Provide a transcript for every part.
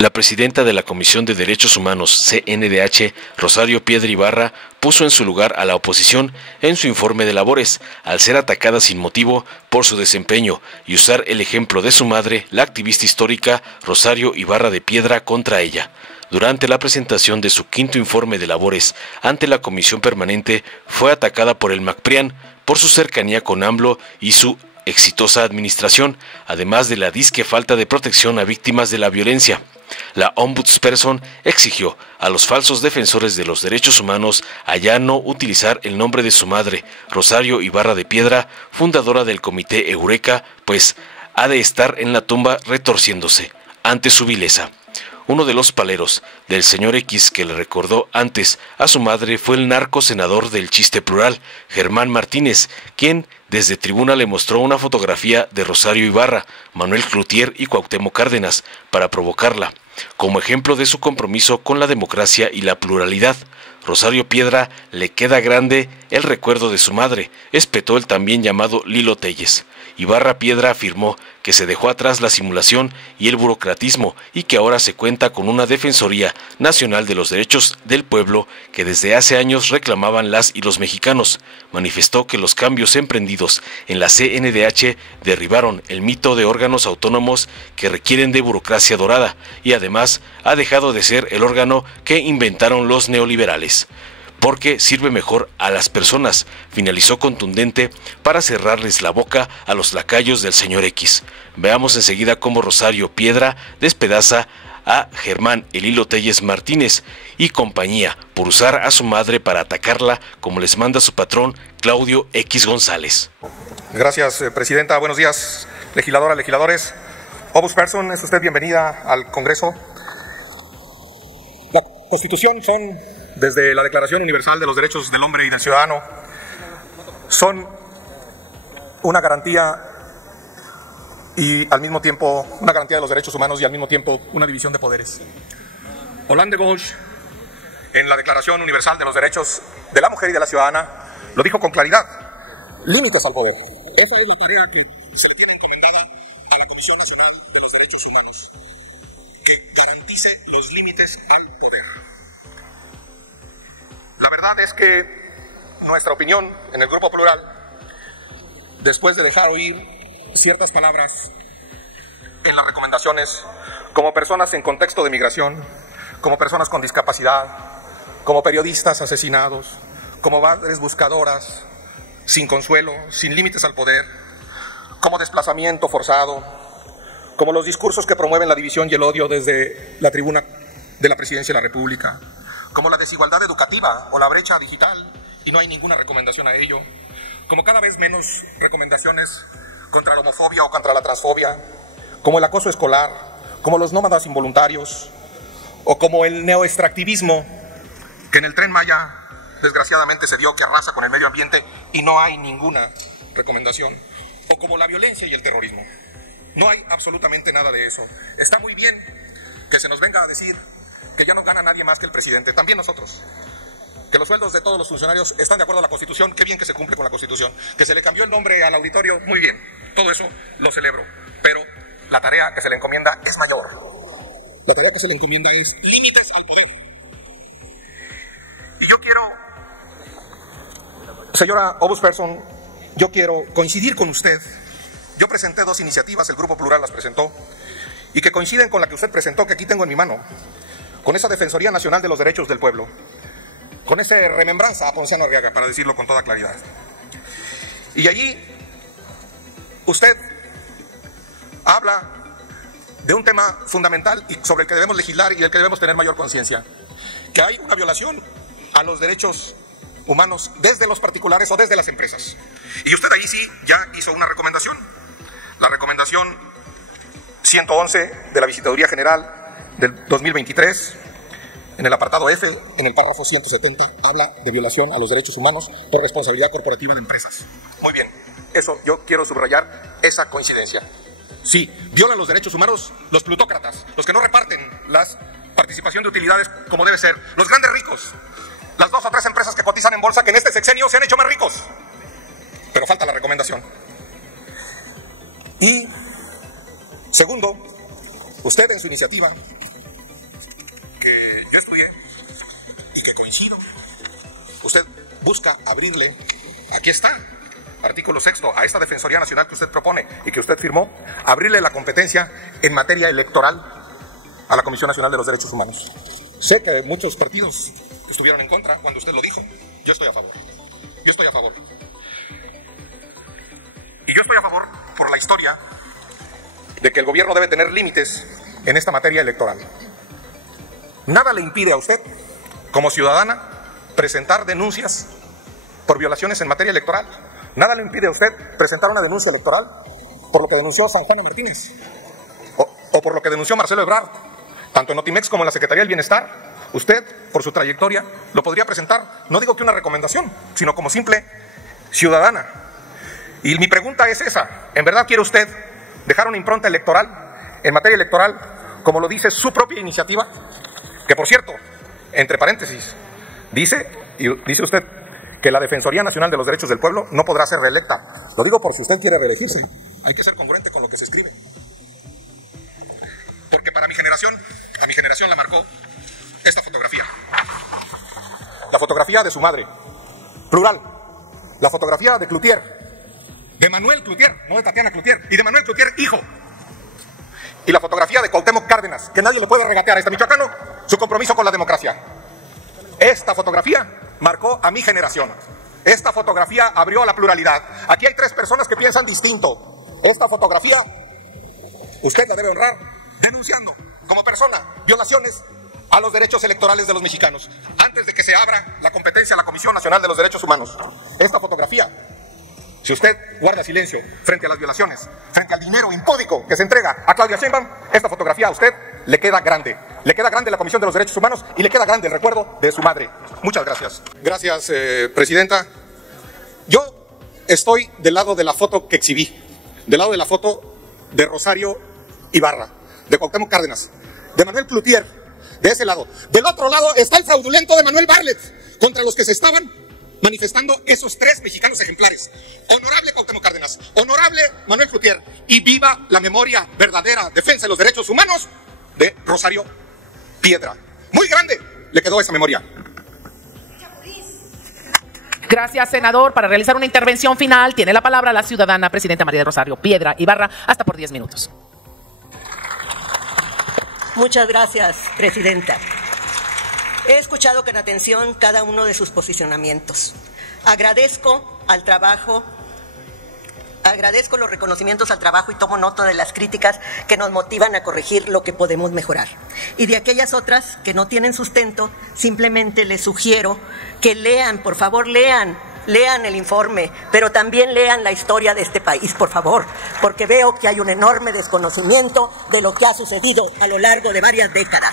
La presidenta de la Comisión de Derechos Humanos, CNDH, Rosario Piedra Ibarra, puso en su lugar a la oposición en su informe de labores, al ser atacada sin motivo por su desempeño y usar el ejemplo de su madre, la activista histórica Rosario Ibarra de Piedra, contra ella. Durante la presentación de su quinto informe de labores ante la Comisión Permanente, fue atacada por el MACPRIAN por su cercanía con AMLO y su exitosa administración, además de la disque falta de protección a víctimas de la violencia. La ombudsperson exigió a los falsos defensores de los derechos humanos a ya no utilizar el nombre de su madre, Rosario Ibarra de Piedra, fundadora del Comité Eureka, pues ha de estar en la tumba retorciéndose ante su vileza. Uno de los paleros del señor X que le recordó antes a su madre fue el narco senador del Chiste Plural, Germán Martínez, quien desde tribuna le mostró una fotografía de Rosario Ibarra, Manuel Cloutier y Cuauhtémoc Cárdenas para provocarla, como ejemplo de su compromiso con la democracia y la pluralidad. Rosario Piedra le queda grande el recuerdo de su madre, espetó el también llamado Lilo Telles. Ibarra Piedra afirmó que se dejó atrás la simulación y el burocratismo y que ahora se cuenta con una Defensoría Nacional de los Derechos del Pueblo que desde hace años reclamaban las y los mexicanos. Manifestó que los cambios emprendidos en la CNDH derribaron el mito de órganos autónomos que requieren de burocracia dorada y además ha dejado de ser el órgano que inventaron los neoliberales, porque sirve mejor a las personas, finalizó contundente para cerrarles la boca a los lacayos del señor X. Veamos enseguida cómo Rosario Piedra despedaza a Germán El Hilo Telles Martínez y compañía por usar a su madre para atacarla como les manda su patrón Claudio X González. Gracias, presidenta. Buenos días, legisladora, legisladores. Ombudsperson, es usted bienvenida al Congreso. La Constitución desde la Declaración Universal de los Derechos del Hombre y del Ciudadano, son una garantía y al mismo tiempo una garantía de los derechos humanos y al mismo tiempo una división de poderes. Hollande Bosch, en la Declaración Universal de los Derechos de la Mujer y de la Ciudadana, lo dijo con claridad: límites al poder. Esa es la tarea que se le tiene encomendada a la Comisión Nacional de los Derechos Humanos, que garantice los límites al poder. La verdad es que nuestra opinión en el Grupo Plural, después de dejar oír ciertas palabras en las recomendaciones, como personas en contexto de migración, como personas con discapacidad, como periodistas asesinados, como madres buscadoras, sin consuelo, sin límites al poder, como desplazamiento forzado, como los discursos que promueven la división y el odio desde la tribuna de la Presidencia de la República, como la desigualdad educativa o la brecha digital, y no hay ninguna recomendación a ello, como cada vez menos recomendaciones contra la homofobia o contra la transfobia, como el acoso escolar, como los nómadas involuntarios, o como el neoextractivismo que en el Tren Maya desgraciadamente se dio, que arrasa con el medio ambiente y no hay ninguna recomendación, o como la violencia y el terrorismo. No hay absolutamente nada de eso. Está muy bien que se nos venga a decir que ya no gana nadie más que el presidente, también nosotros. Que los sueldos de todos los funcionarios están de acuerdo a la Constitución, qué bien que se cumple con la Constitución. Que se le cambió el nombre al auditorio, muy bien, todo eso lo celebro. Pero la tarea que se le encomienda es mayor. La tarea que se le encomienda es límites al poder. Y yo quiero, señora Ombudsperson, yo quiero coincidir con usted. Yo presenté 2 iniciativas, el Grupo Plural las presentó, y que coinciden con la que usted presentó, que aquí tengo en mi mano, con esa Defensoría Nacional de los Derechos del Pueblo, con ese remembranza a Ponciano Arriaga, para decirlo con toda claridad. Y allí usted habla de un tema fundamental y sobre el que debemos legislar y del que debemos tener mayor conciencia, que hay una violación a los derechos humanos desde los particulares o desde las empresas. Y usted ahí sí ya hizo una recomendación, la recomendación 111 de la Visitaduría General del 2023, en el apartado F, en el párrafo 170, habla de violación a los derechos humanos por responsabilidad corporativa de empresas. Muy bien, eso yo quiero subrayar, esa coincidencia. Sí, violan los derechos humanos los plutócratas, los que no reparten la participación de utilidades como debe ser, los grandes ricos, las 2 o 3 empresas que cotizan en bolsa que en este sexenio se han hecho más ricos. Pero falta la recomendación. Y segundo, usted en su iniciativa usted busca abrirle, aquí está, artículo 6, a esta Defensoría Nacional que usted propone y que usted firmó, abrirle la competencia en materia electoral a la Comisión Nacional de los Derechos Humanos. Sé que muchos partidos estuvieron en contra cuando usted lo dijo. Yo estoy a favor. Yo estoy a favor. Y yo estoy a favor por la historia de que el gobierno debe tener límites en esta materia electoral. Nada le impide a usted, como ciudadana, presentar denuncias por violaciones en materia electoral. Nada le impide a usted presentar una denuncia electoral por lo que denunció San Juana Martínez o por lo que denunció Marcelo Ebrard, tanto en Notimex como en la Secretaría del Bienestar. Usted, por su trayectoria, lo podría presentar, no digo que una recomendación, sino como simple ciudadana. Y mi pregunta es esa: ¿en verdad quiere usted dejar una impronta electoral en materia electoral, como lo dice su propia iniciativa? Que, por cierto, entre paréntesis, dice usted que la Defensoría Nacional de los Derechos del Pueblo no podrá ser reelecta. Lo digo por si usted quiere reelegirse. Hay que ser congruente con lo que se escribe. Porque para a mi generación la marcó esta fotografía. La fotografía de su madre, plural. La fotografía de Cloutier, de Manuel Cloutier, no de Tatiana Cloutier, y de Manuel Cloutier, hijo. Y la fotografía de Cuauhtémoc Cárdenas, que nadie le puede regatear a este michoacano su compromiso con la democracia. Esta fotografía marcó a mi generación. Esta fotografía abrió la pluralidad. Aquí hay 3 personas que piensan distinto. Esta fotografía usted la debe honrar denunciando como persona violaciones a los derechos electorales de los mexicanos antes de que se abra la competencia a la Comisión Nacional de los Derechos Humanos. Esta fotografía, si usted guarda silencio frente a las violaciones, frente al dinero impúdico que se entrega a Claudia Sheinbaum, esta fotografía a usted le queda grande. Le queda grande la Comisión de los Derechos Humanos y le queda grande el recuerdo de su madre. Muchas gracias. Gracias, presidenta. Yo estoy del lado de la foto que exhibí, del lado de la foto de Rosario Ibarra, de Cuauhtémoc Cárdenas, de Manuel Cloutier, de ese lado. Del otro lado está el fraudulento de Manuel Bartlett, contra los que se estaban manifestando esos 3 mexicanos ejemplares. Honorable Cuauhtémoc Cárdenas, honorable Manuel Cloutier, y viva la memoria verdadera, defensa de los derechos humanos de Rosario Piedra. Muy grande le quedó esa memoria. Gracias, senador. Para realizar una intervención final, tiene la palabra la ciudadana presidenta María de Rosario Piedra Ibarra, hasta por 10 minutos. Muchas gracias, presidenta. He escuchado con atención cada uno de sus posicionamientos. Agradezco al trabajo, agradezco los reconocimientos al trabajo y tomo nota de las críticas que nos motivan a corregir lo que podemos mejorar. Y de aquellas otras que no tienen sustento, simplemente les sugiero que lean, por favor, lean el informe, pero también lean la historia de este país, por favor, porque veo que hay un enorme desconocimiento de lo que ha sucedido a lo largo de varias décadas.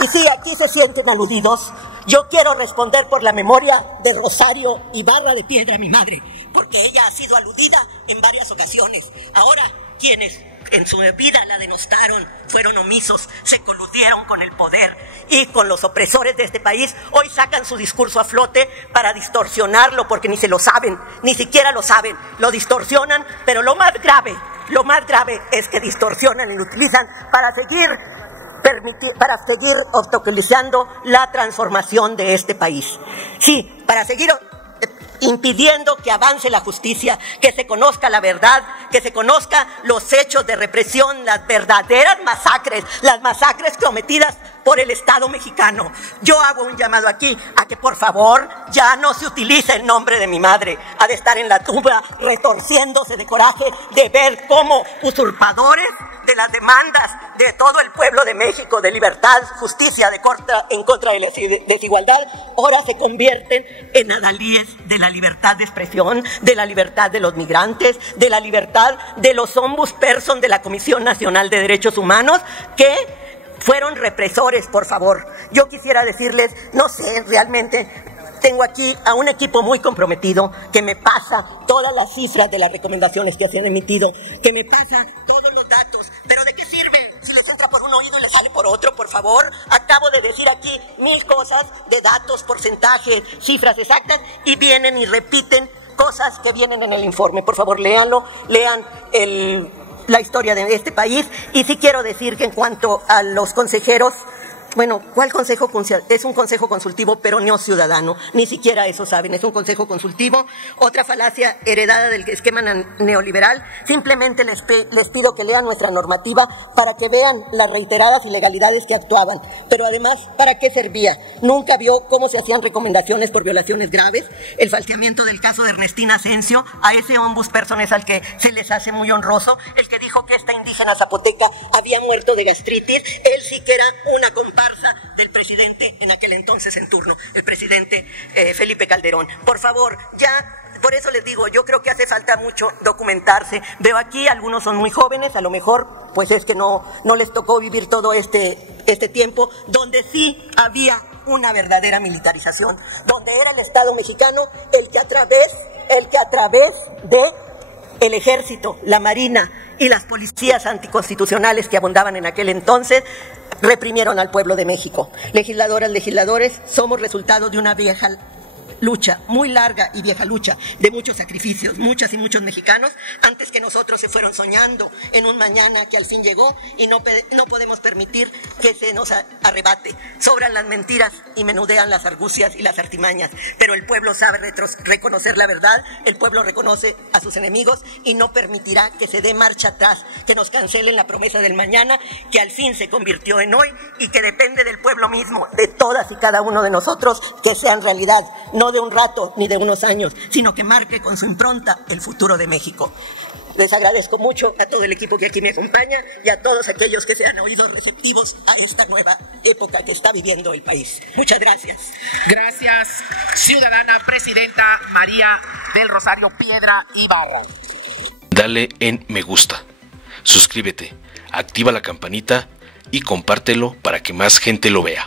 Y sí, aquí se sienten aludidos. Yo quiero responder por la memoria de Rosario Ibarra de Piedra, mi madre, porque ella ha sido aludida en varias ocasiones. Ahora, quienes en su vida la denostaron, fueron omisos, se coludieron con el poder y con los opresores de este país, hoy sacan su discurso a flote para distorsionarlo, porque ni se lo saben, ni siquiera lo saben, lo distorsionan, pero lo más grave es que distorsionan y lo utilizan para seguir obstaculizando la transformación de este país. Sí, para seguir impidiendo que avance la justicia, que se conozca la verdad, que se conozca los hechos de represión, las verdaderas masacres, las masacres cometidas por el Estado mexicano. Yo hago un llamado aquí a que por favor ya no se utilice el nombre de mi madre. Ha de estar en la tumba retorciéndose de coraje de ver cómo usurpadores de las demandas de todo el pueblo de México, de libertad, justicia, en contra de la desigualdad, ahora se convierten en adalíes de la libertad de expresión, de la libertad de los migrantes, de la libertad de los ombudsperson de la Comisión Nacional de Derechos Humanos, que fueron represores, por favor. Yo quisiera decirles, no sé, realmente tengo aquí a un equipo muy comprometido que me pasa todas las cifras de las recomendaciones que se han emitido, que me pasa todos los datos, pero ¿de qué sirve si les entra por un oído y les sale por otro, por favor? Acabo de decir aquí 1000 cosas de datos, porcentajes, cifras exactas, y vienen y repiten cosas que vienen en el informe. Por favor, léanlo, lean la historia de este país. Y sí quiero decir que en cuanto a los consejeros Bueno, ¿cuál consejo? Es un consejo consultivo, pero no ciudadano. Ni siquiera eso saben, es un consejo consultivo. Otra falacia heredada del esquema neoliberal. Simplemente les pido que lean nuestra normativa para que vean las reiteradas ilegalidades que actuaban. Pero además, ¿para qué servía? Nunca vio cómo se hacían recomendaciones por violaciones graves, el falseamiento del caso de Ernestina Asensio, a ese ombudsperson al que se les hace muy honroso, el que dijo que esta indígena zapoteca había muerto de gastritis. Él sí que era una comparsa del presidente en aquel entonces en turno, el presidente Felipe Calderón. Por favor, ya, por eso les digo, yo creo que hace falta mucho documentarse. Veo aquí, algunos son muy jóvenes, a lo mejor pues es que no les tocó vivir todo este tiempo, donde sí había una verdadera militarización, donde era el Estado mexicano el que a través de el ejército, la marina y las policías anticonstitucionales que abundaban en aquel entonces, reprimieron al pueblo de México. Legisladoras, legisladores, somos resultado de una vieja lucha, muy larga y vieja lucha, de muchos sacrificios. Muchas y muchos mexicanos, antes que nosotros, se fueron soñando en un mañana que al fin llegó, y no podemos permitir que se nos arrebate. Sobran las mentiras y menudean las argucias y las artimañas, pero el pueblo sabe reconocer la verdad, el pueblo reconoce a sus enemigos y no permitirá que se dé marcha atrás, que nos cancelen la promesa del mañana, que al fin se convirtió en hoy y que depende del pueblo mismo, de todas y cada uno de nosotros, que sean realidad, no de un rato ni de unos años, sino que marque con su impronta el futuro de México. Les agradezco mucho a todo el equipo que aquí me acompaña y a todos aquellos que se han oído receptivos a esta nueva época que está viviendo el país. Muchas gracias. Gracias, ciudadana presidenta María del Rosario Piedra Ibarra. Dale en me gusta, suscríbete, activa la campanita y compártelo para que más gente lo vea.